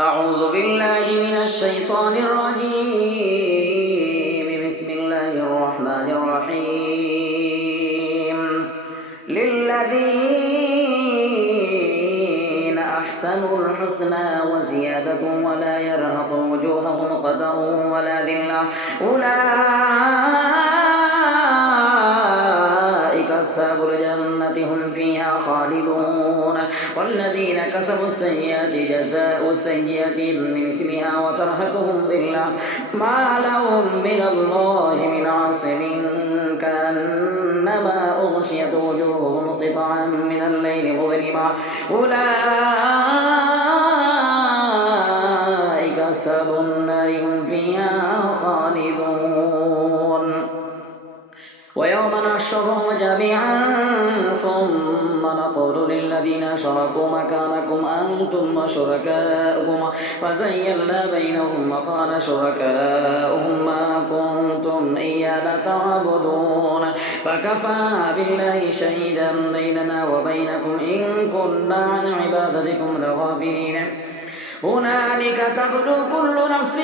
أعوذ بالله من الشيطان الرجيم. بسم الله الرحمن الرحيم. للذين أحسنوا الحسنى وزيادة ولا يرهق وجوههم قتر ولا ذلة أولئك أصحاب الجنة هم فيها خالدون. والذين كسبوا السيئات جزاء السيئة بمثلها وترهقهم ذلة ما لهم من الله من عاصم كأنما أغشيت وجوههم قطعا من الليل مظلما أولئك أصحاب النار هم فيها خالدون. ويوم نحشرهم جميعا ثم نقول للذين أشركوا مكانكم أنتم وشركاؤكم فزيّلنا بينهم وقال شركاؤهم ما كنتم إيانا تعبدون فكفى بالله شهيدا بيننا وبينكم إن كنا عن عبادتكم لغافلين. هنالك تبلو كل نفس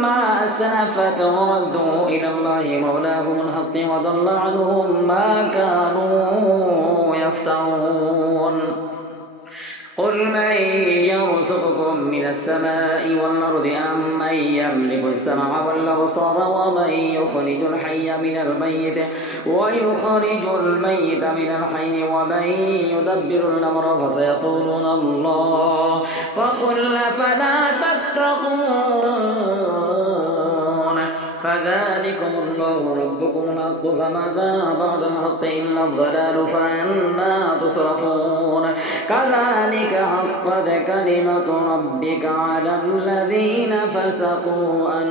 ما أسلفت وردوا إلى الله مولاهم الحق وضل عنهم ما كانوا يفترون. قل من يرزقكم من السماء والأرض أم من يملك السمع والأبصار ومن يخرج الحي من الميت ويخرج الميت من الحي ومن يدبر الأمر فسيقولون الله فقل فلا تتقون فذلكم الله ربكم الحق فماذا بعد الحق إلا الضلال فأنا تصرفون. كذلك حقت كلمة ربك على الذين فسقوا أن